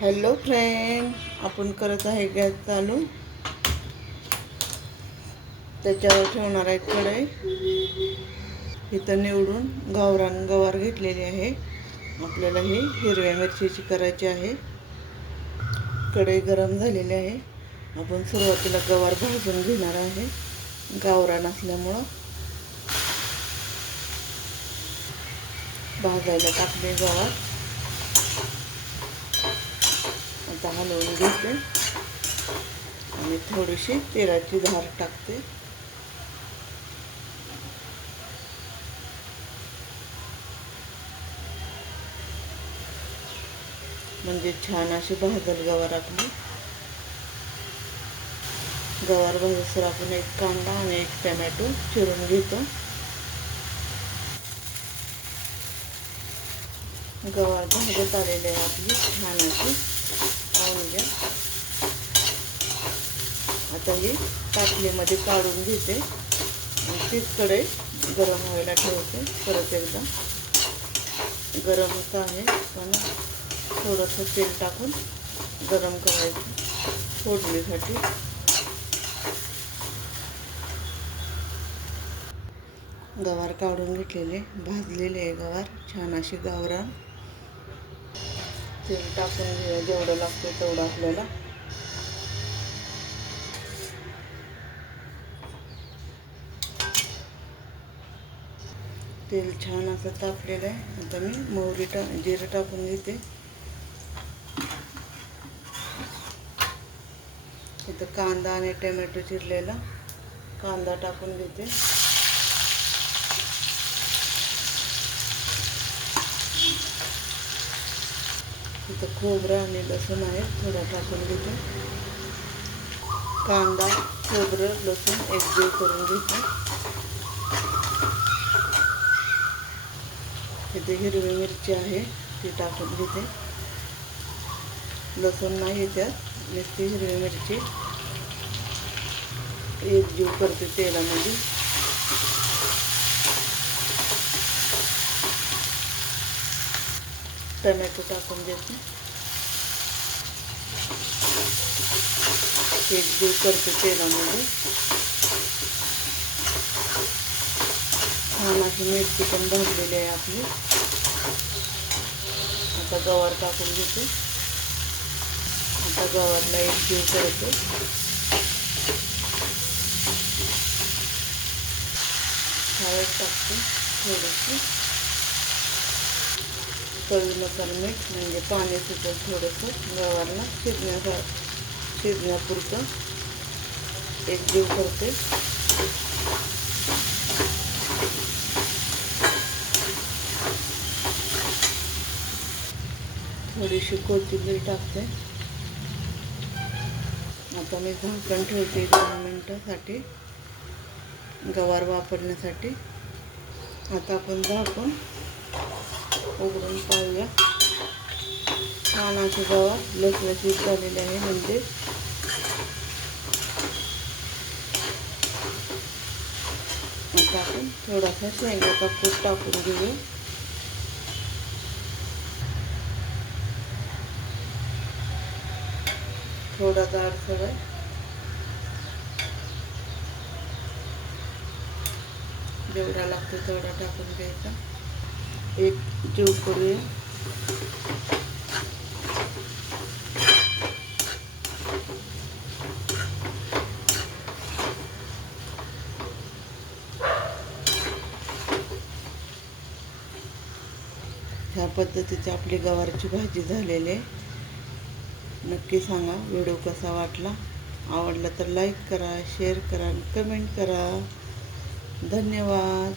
Hello friend, आपण करत आहे गॅस चालू. त्याच्यावर ठेवणार आहे कढई. इथं निवडून गावरान गवार घेतलेली आहे. आपल्याला ही हिरव्या मिरचीची करायची आहे. कढई गरम झालेली आहे. आपण सुरुवातीला गवार भाजून घेणार आहे. गावरान असल्यामुळं भाजायला टाकले गवार. आता हलवून घेते आणि थोडीशी तेलाची धार टाकते. म्हणजे छान अशी भाजल गवार आपली. गवार भाजसर आपण एक कांदा आणि एक टमॅटो चिरून घेतो. गवार भाजत आलेली आहे आपली छान अशी. पाहून घ्या. आता ही ताटलीमध्ये काढून घेते आणि तीच कढई गरम व्हायला ठेवते. परत एकदा गरमच आहे, पण थोडंसं तेल टाकून गरम करायचं फोडणीसाठी. गवार काढून घेतलेले, भाजलेले आहे गवार छान अशी गावरान. तेल टाकून घेऊया जेवढं लागतं तेवढं आपल्याला. तेल छान असं तापलेलं आहे. आता मी जिरं टाकून घेते. इथं कांदा आणि टमॅटो चिरलेला कांदा टाकून घेते. इथं खोबरं आणि लसूण आहे, थोडा टाकून घेते. कांदा, खोबरं, लसूण एकजीव करून घेते. इथे हिरवी मिरची आहे ती टाकून घेते. लसूण नाही त्यात, नुसती हिरवी मिरची एकजीव करते तेलामध्ये. टमॅटो टाकून देते. एकजीव करते तेलामध्ये. छान अशी मिरची पण भाजलेली आहे आपली. आता गवार टाकून घेते. आता गवारला एकजीव करते. हळद टाकते थोडीशी. चवीनुसार मीठ, म्हणजे पाणी सुटेल थोडंसं गवारला शिजण्यापुरतं. एकजीव करते. थोडीशी कोथिंबीर टाकते. आता मी झाकण ठेवते 2 मिनिटासाठी गवार वापरण्यासाठी. आता आपण झाकून उघडून पाहूया. छान असे गवार लसलशीत झालेले आहे. म्हणजे आता आपण थोडासा शेंगाचा कूट टाकून घेऊया. थोडा जाडसर आहे. जेवढा लागतो तेवढा टाकून घ्यायचा. एक जीव करूया. ह्या पद्धतीची आपली गवारची भाजी झालेली आहे. नक्की सांगा व्हिडिओ कसा वाटला. आवडला तर लाईक करा, शेअर करा, कमेंट करा. धन्यवाद.